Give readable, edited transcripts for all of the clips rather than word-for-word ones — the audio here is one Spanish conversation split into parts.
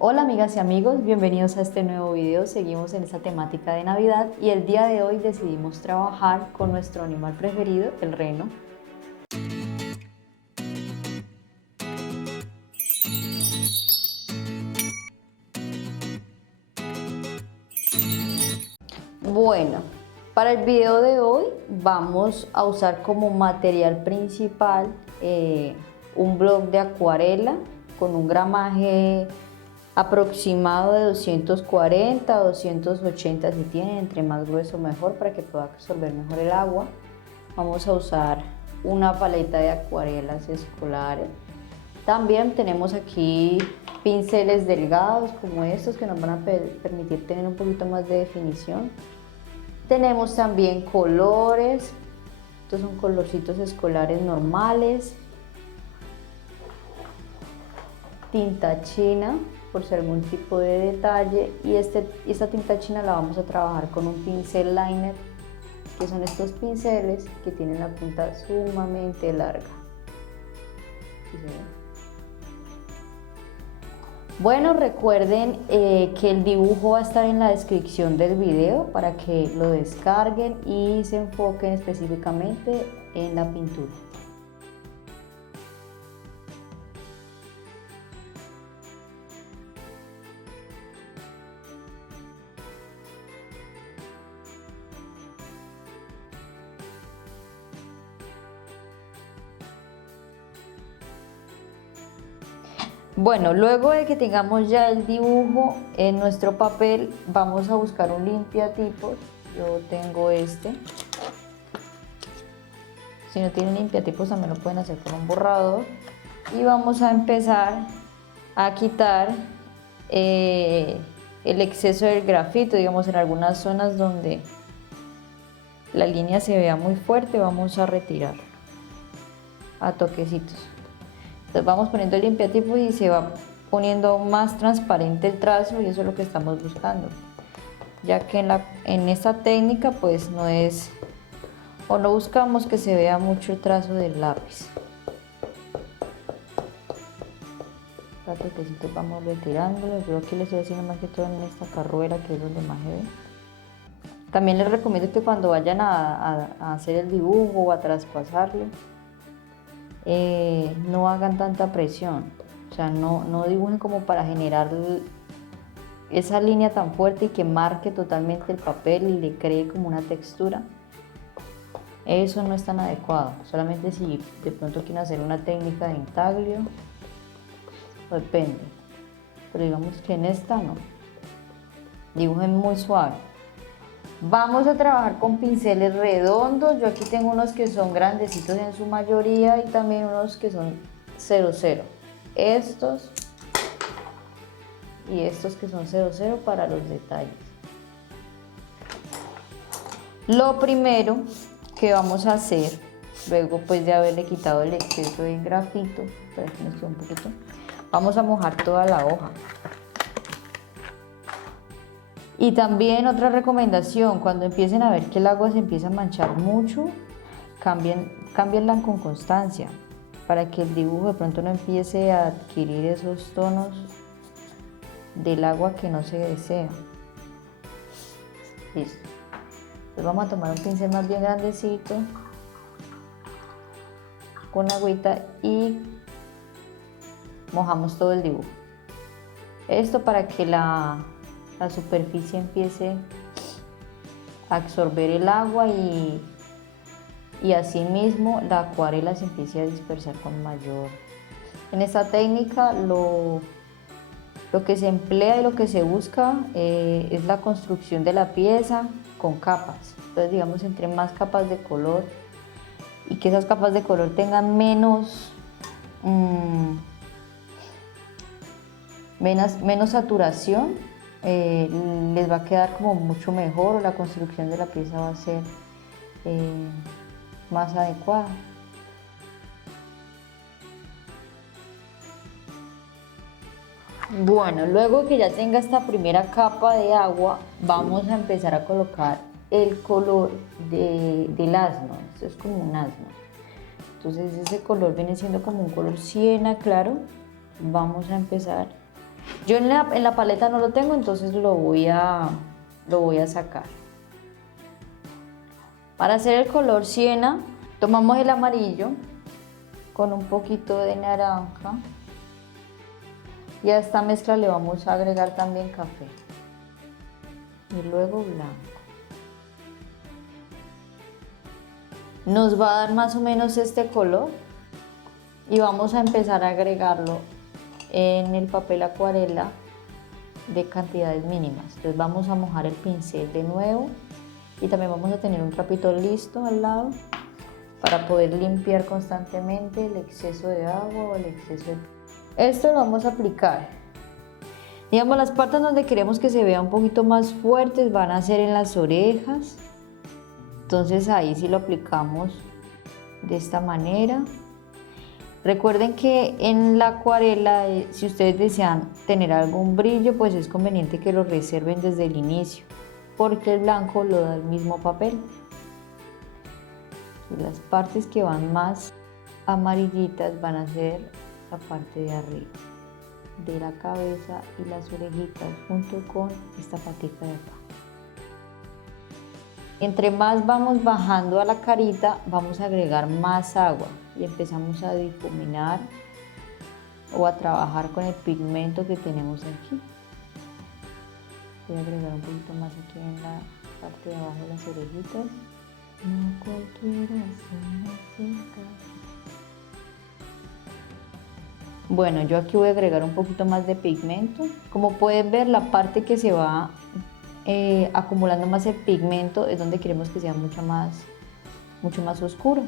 Hola amigas y amigos, bienvenidos a este nuevo video. Seguimos en esta temática de Navidad y el día de hoy decidimos trabajar con nuestro animal preferido, el reno. Bueno, para el video de hoy vamos a usar como material principal un bloc de acuarela con un gramaje aproximado de 240 a 280 si tienen, entre más grueso mejor para que pueda absorber mejor el agua. Vamos a usar una paleta de acuarelas escolares. También tenemos aquí pinceles delgados como estos que nos van a permitir tener un poquito más de definición. Tenemos también colores, estos son colorcitos escolares normales, tinta china por si algún tipo de detalle y esta tinta china la vamos a trabajar con un pincel liner, que son estos pinceles que tienen la punta sumamente larga. ¿Sí se ve? Bueno, recuerden que el dibujo va a estar en la descripción del video para que lo descarguen y se enfoquen específicamente en la pintura. Bueno, luego de que tengamos ya el dibujo en nuestro papel, vamos a buscar un limpiatipos. Yo tengo este. Si no tienen limpiatipos también lo pueden hacer con un borrador. Y vamos a empezar a quitar el exceso del grafito, digamos en algunas zonas donde la línea se vea muy fuerte, vamos a retirar a toquecitos. Entonces vamos poniendo el limpiatipo y se va poniendo más transparente el trazo y eso es lo que estamos buscando, ya que en esta técnica pues no buscamos que se vea mucho el trazo del lápiz. A toquecitos vamos retirándolo. Yo aquí les estoy haciendo más que todo en esta carruera, que es donde más se ve. También les recomiendo que cuando vayan a hacer el dibujo o a traspasarlo, no hagan tanta presión, o sea, no dibujen como para generar esa línea tan fuerte y que marque totalmente el papel y le cree como una textura. Eso no es tan adecuado, solamente si de pronto quieren hacer una técnica de intaglio, depende, pero digamos que en esta no, dibujen muy suave. Vamos a trabajar con pinceles redondos. Yo aquí tengo unos que son grandecitos en su mayoría y también unos que son 00. Estos y estos que son 00 para los detalles. Lo primero que vamos a hacer, luego pues de haberle quitado el exceso de grafito, para que nos quede un poquito, vamos a mojar toda la hoja. Y también otra recomendación, cuando empiecen a ver que el agua se empieza a manchar mucho, cámbienla con constancia para que el dibujo de pronto no empiece a adquirir esos tonos del agua que no se desea. Listo. Entonces vamos a tomar un pincel más bien grandecito con agüita y mojamos todo el dibujo. Esto para que la superficie empiece a absorber el agua y asimismo la acuarela se empiece a dispersar con mayor. En esta técnica lo que se emplea y lo que se busca es la construcción de la pieza con capas. Entonces digamos, entre más capas de color y que esas capas de color tengan menos saturación, les va a quedar como mucho mejor, o la construcción de la pieza va a ser más adecuada. Bueno, luego que ya tenga esta primera capa de agua, vamos a empezar a colocar el color del asno. Esto es como un asno. Entonces ese color viene siendo como un color siena claro. Vamos a empezar Yo en la paleta no lo tengo, entonces lo voy a sacar. Para hacer el color siena, tomamos el amarillo con un poquito de naranja y a esta mezcla le vamos a agregar también café y luego blanco. Nos va a dar más o menos este color y vamos a empezar a agregarlo en el papel acuarela de cantidades mínimas. Entonces vamos a mojar el pincel de nuevo y también vamos a tener un trapito listo al lado para poder limpiar constantemente el exceso de agua o el exceso de... Esto lo vamos a aplicar. Digamos, las partes donde queremos que se vea un poquito más fuertes van a ser en las orejas. Entonces ahí sí lo aplicamos de esta manera. Recuerden que en la acuarela, si ustedes desean tener algún brillo, pues es conveniente que lo reserven desde el inicio, porque el blanco lo da el mismo papel. Y las partes que van más amarillitas van a ser la parte de arriba, de la cabeza y las orejitas, junto con esta patita de acá. Entre más vamos bajando a la carita, vamos a agregar más agua y empezamos a difuminar o a trabajar con el pigmento que tenemos aquí. Voy a agregar un poquito más aquí en la parte de abajo de las orejitas. No cualquiera se me acerca. Bueno, yo aquí voy a agregar un poquito más de pigmento. Como pueden ver, la parte que se va acumulando más el pigmento es donde queremos que sea mucho más oscuro.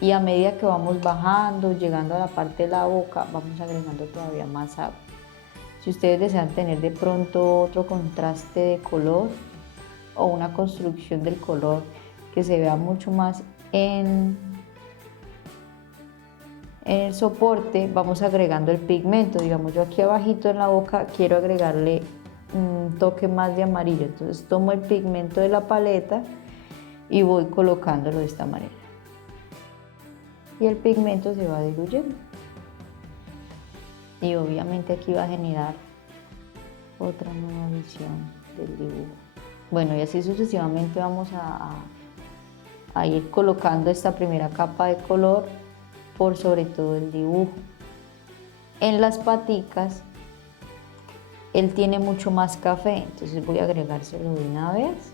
Y a medida que vamos bajando, llegando a la parte de la boca, vamos agregando todavía más agua. Si ustedes desean tener de pronto otro contraste de color o una construcción del color que se vea mucho más en el soporte, vamos agregando el pigmento. Digamos, yo aquí abajito en la boca quiero agregarle un toque más de amarillo, entonces tomo el pigmento de la paleta y voy colocándolo de esta manera y el pigmento se va diluyendo y obviamente aquí va a generar otra nueva visión del dibujo. Bueno, y así sucesivamente vamos a ir colocando esta primera capa de color por sobre todo el dibujo. En las paticas él tiene mucho más café, entonces voy a agregárselo de una vez.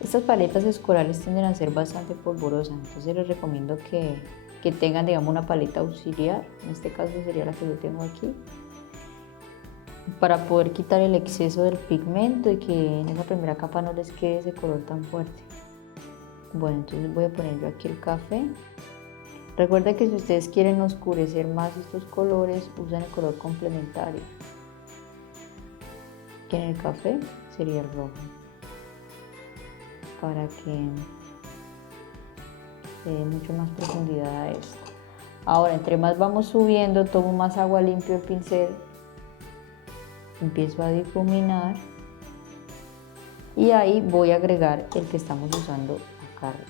Estas paletas escolares tienden a ser bastante polvorosas, entonces les recomiendo que tengan, digamos, una paleta auxiliar. En este caso sería la que yo tengo aquí, para poder quitar el exceso del pigmento y que en esa primera capa no les quede ese color tan fuerte. Bueno, entonces voy a poner yo aquí el café. Recuerden que si ustedes quieren oscurecer más estos colores, usan el color complementario, que en el café sería el rojo, para que le dé mucho más profundidad a esto. Ahora, entre más vamos subiendo, tomo más agua, limpio el pincel, empiezo a difuminar y ahí voy a agregar el que estamos usando acá arriba.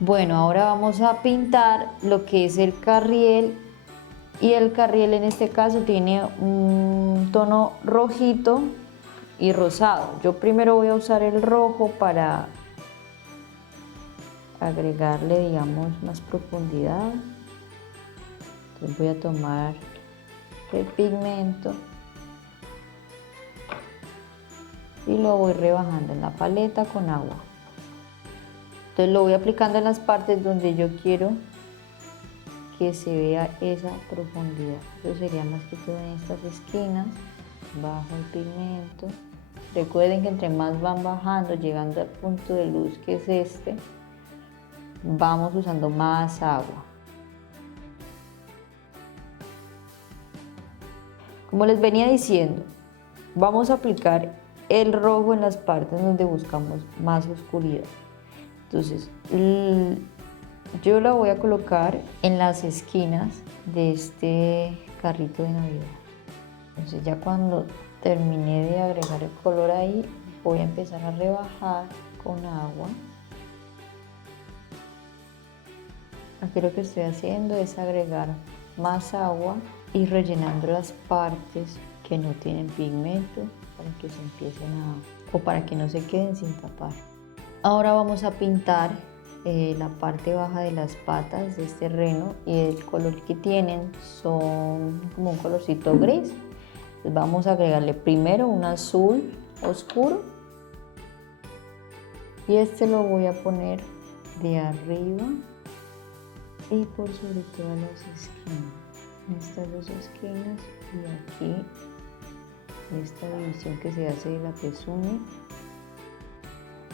Bueno, ahora vamos a pintar lo que es el carriel, y el carriel en este caso tiene un tono rojito y rosado. Yo primero voy a usar el rojo para agregarle, digamos, más profundidad. Entonces voy a tomar el pigmento y lo voy rebajando en la paleta con agua. Entonces lo voy aplicando en las partes donde yo quiero que se vea esa profundidad. Eso sería más que todo en estas esquinas. Bajo el pigmento. Recuerden que entre más van bajando, llegando al punto de luz que es este, vamos usando más agua. Como les venía diciendo, vamos a aplicar el rojo en las partes donde buscamos más oscuridad. Entonces, yo la voy a colocar en las esquinas de este carrito de Navidad. Entonces ya cuando terminé de agregar el color ahí, voy a empezar a rebajar con agua. Aquí lo que estoy haciendo es agregar más agua y rellenando las partes que no tienen pigmento para que se empiecen o para que no se queden sin tapar. Ahora vamos a pintar la parte baja de las patas de este reno y el color que tienen son como un colorcito gris. Entonces vamos a agregarle primero un azul oscuro y este lo voy a poner de arriba y por sobre todas las esquinas, en estas dos esquinas y aquí esta división que se hace de la pezuña.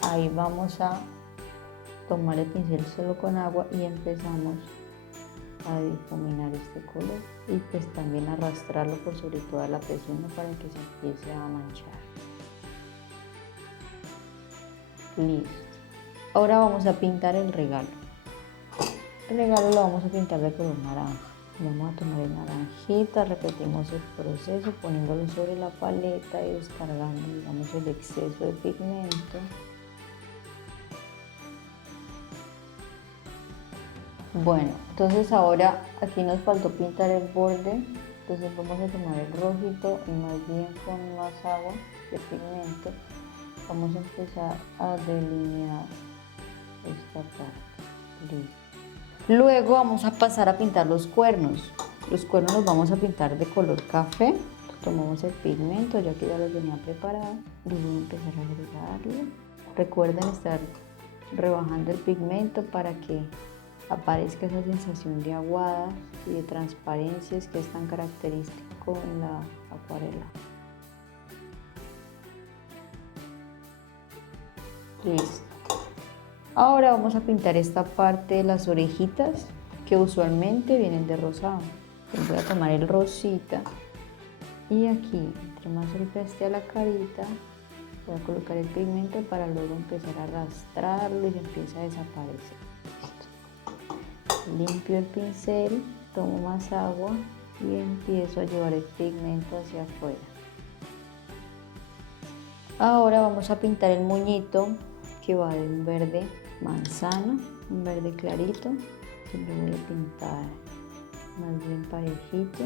Ahí vamos a tomar el pincel solo con agua y empezamos a difuminar este color y pues también arrastrarlo por sobre toda la pezuña para que se empiece a manchar. Listo. Ahora vamos a pintar el regalo. El regalo lo vamos a pintar de color naranja. Vamos a tomar el naranjita, repetimos el proceso poniéndolo sobre la paleta y descargando, digamos, el exceso de pigmento. Bueno, entonces ahora aquí nos faltó pintar el borde, entonces vamos a tomar el rojito y más bien con más agua de pigmento vamos a empezar a delinear esta parte. Listo. Luego vamos a pasar a pintar los cuernos. Los cuernos los vamos a pintar de color café. Tomamos el pigmento, ya que ya los tenía preparado, y voy a empezar a agregarlo. Recuerden estar rebajando el pigmento para que aparezca esa sensación de aguadas y de transparencias que es tan característico en la acuarela. Listo. Ahora vamos a pintar esta parte de las orejitas que usualmente vienen de rosado. Entonces voy a tomar el rosita y aquí, entre más cerca esté a la carita, voy a colocar el pigmento para luego empezar a arrastrarlo y empieza a desaparecer. Limpio el pincel, tomo más agua y empiezo a llevar el pigmento hacia afuera. Ahora vamos a pintar el moñito que va de un verde manzana, un verde clarito, que lo voy a pintar más bien parejito.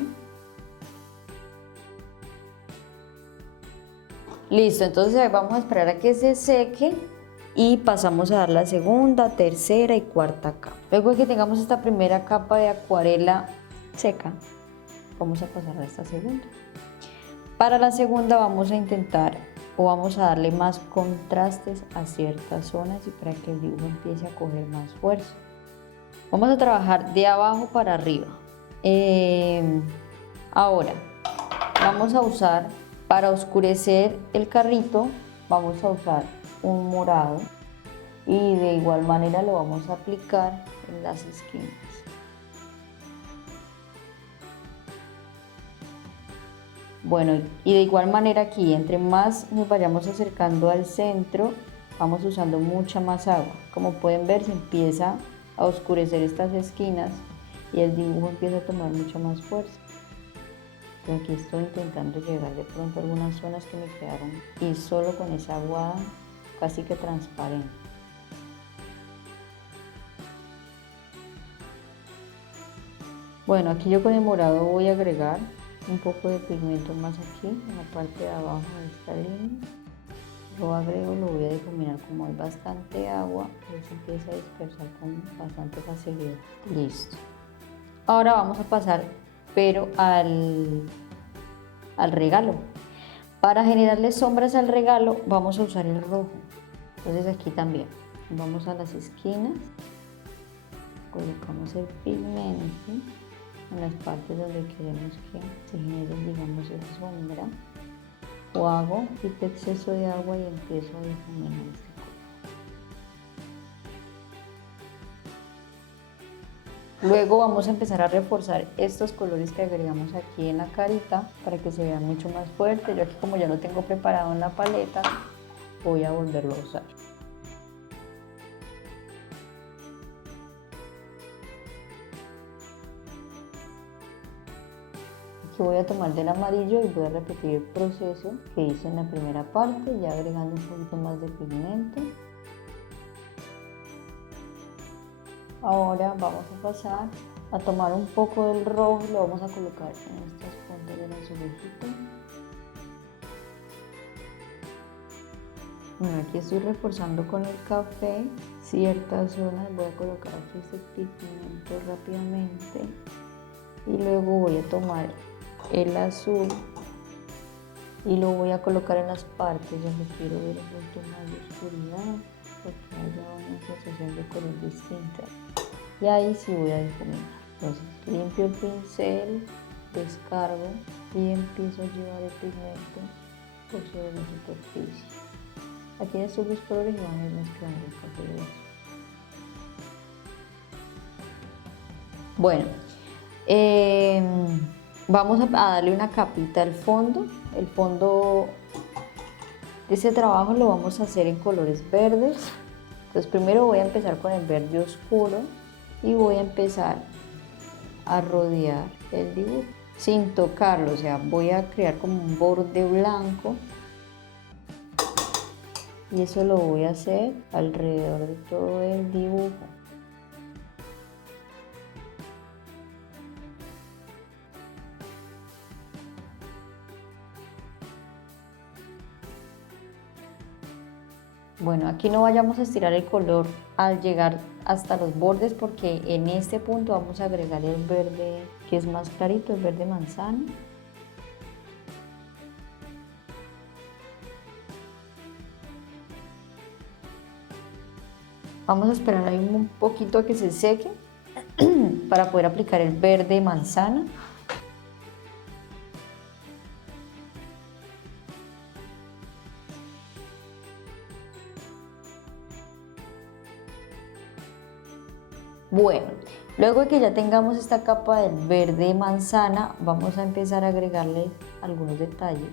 Listo, entonces vamos a esperar a que se seque y pasamos a dar la segunda, tercera y cuarta capa. Luego de que tengamos esta primera capa de acuarela seca, vamos a pasar a esta segunda. Para la segunda vamos a intentar o vamos a darle más contrastes a ciertas zonas y para que el dibujo empiece a coger más fuerza. Vamos a trabajar de abajo para arriba. Ahora vamos a usar, para oscurecer el carrito, vamos a usar un morado y de igual manera lo vamos a aplicar en las esquinas. Bueno, y de igual manera aquí, entre más nos vayamos acercando al centro, vamos usando mucha más agua. Como pueden ver, se empieza a oscurecer estas esquinas y el dibujo empieza a tomar mucha más fuerza. Pero aquí estoy intentando llegar de pronto a algunas zonas que me quedaron y solo con esa aguada casi que transparente. Bueno, aquí yo con el morado voy a agregar un poco de pigmento más aquí, en la parte de abajo de esta línea. Lo agrego, lo voy a difuminar. Como hay bastante agua, pues empieza a dispersar con bastante facilidad. Listo. Ahora vamos a pasar, pero al regalo. Para generarle sombras al regalo, vamos a usar el rojo. Entonces aquí también, vamos a las esquinas, colocamos el pigmento en las partes donde queremos que se genere, digamos, esa sombra, o hago quito exceso de agua y empiezo a difuminar este color. Luego vamos a empezar a reforzar estos colores que agregamos aquí en la carita para que se vean mucho más fuertes. Yo aquí, como ya lo tengo preparado en la paleta, voy a volverlo a usar. Aquí voy a tomar del amarillo y voy a repetir el proceso que hice en la primera parte, ya agregando un poquito más de pigmento. Ahora vamos a pasar a tomar un poco del rojo y lo vamos a colocar en estas puntas de las orejitas. Bueno, aquí estoy reforzando con el café ciertas zonas. Voy a colocar aquí este pigmento rápidamente y luego voy a tomar el azul y lo voy a colocar en las partes donde quiero ver un poquito más de oscuridad para que haya una sensación de color distinta. Y ahí sí voy a difuminar. Entonces limpio el pincel, descargo y empiezo a llevar el pigmento por sobre la superficie. Aquí en estos dos colores van a ir mezclando el café y el azul. Bueno, vamos a darle una capita al fondo. El fondo de este trabajo lo vamos a hacer en colores verdes. Entonces primero voy a empezar con el verde oscuro y voy a empezar a rodear el dibujo sin tocarlo, o sea, voy a crear como un borde blanco y eso lo voy a hacer alrededor de todo el dibujo. Bueno, aquí no vayamos a estirar el color al llegar hasta los bordes porque en este punto vamos a agregar el verde que es más clarito, el verde manzana. Vamos a esperar ahí un poquito a que se seque para poder aplicar el verde manzana. Bueno, luego de que ya tengamos esta capa del verde manzana, vamos a empezar a agregarle algunos detalles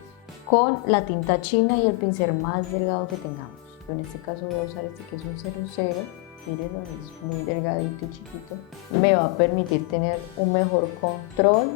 con la tinta china y el pincel más delgado que tengamos. Yo en este caso voy a usar este que es un 00, mírenlo, es muy delgadito y chiquito. Me va a permitir tener un mejor control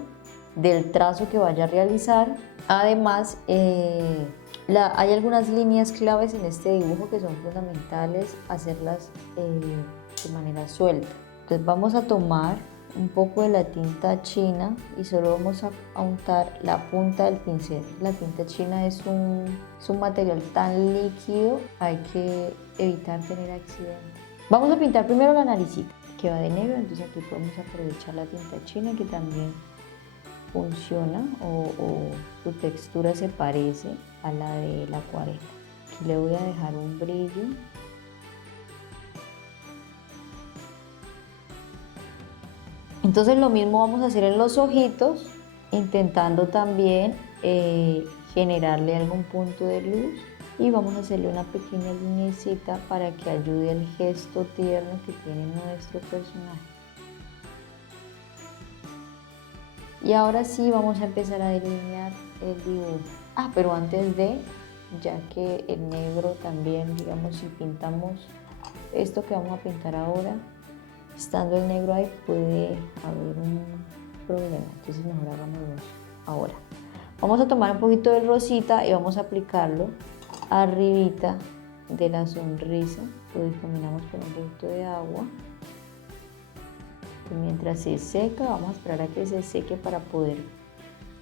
del trazo que vaya a realizar. Además, hay algunas líneas claves en este dibujo que son fundamentales hacerlas de manera suelta. Entonces vamos a tomar un poco de la tinta china y solo vamos a untar la punta del pincel. La tinta china es un material tan líquido, hay que evitar tener accidentes. Vamos a pintar primero la naricita, que va de negro, entonces aquí podemos aprovechar la tinta china que también funciona o su textura se parece a la de la acuarela. Aquí le voy a dejar un brillo. Entonces lo mismo vamos a hacer en los ojitos, intentando también generarle algún punto de luz y vamos a hacerle una pequeña linecita para que ayude al gesto tierno que tiene nuestro personaje. Y ahora sí vamos a empezar a delinear el dibujo. Pero antes de, ya que el negro también, digamos, si pintamos esto que vamos a pintar ahora, estando el negro ahí puede haber un problema, entonces mejor hagámoslo ahora. Vamos a tomar un poquito de rosita y vamos a aplicarlo arribita de la sonrisa, lo difuminamos con un poquito de agua. Y mientras se seca, vamos a esperar a que se seque para poder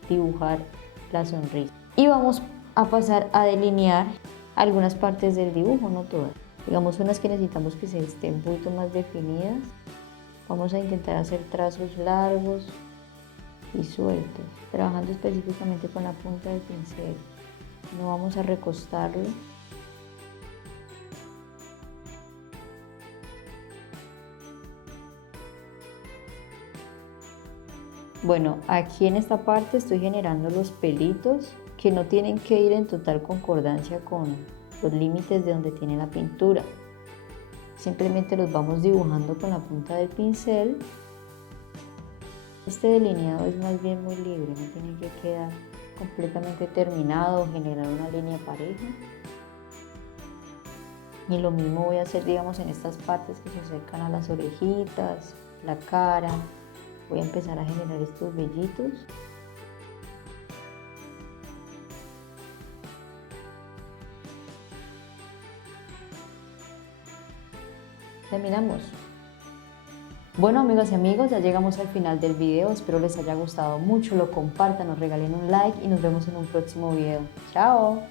dibujar la sonrisa. Y vamos a pasar a delinear algunas partes del dibujo, no todas. Digamos unas que necesitamos que se estén un poquito más definidas. Vamos a intentar hacer trazos largos y sueltos, trabajando específicamente con la punta del pincel. No vamos a recostarlo. Bueno, aquí en esta parte estoy generando los pelitos que no tienen que ir en total concordancia con los límites de donde tiene la pintura. Simplemente los vamos dibujando con la punta del pincel. Este delineado es más bien muy libre, no tiene que quedar completamente terminado o generar una línea pareja. Y lo mismo voy a hacer, digamos, en estas partes que se acercan a las orejitas, la cara. Voy a empezar a generar estos vellitos. Terminamos. Bueno amigos y amigos, ya llegamos al final del video, espero les haya gustado mucho, lo compartan, nos regalen un like y nos vemos en un próximo video. ¡Chao!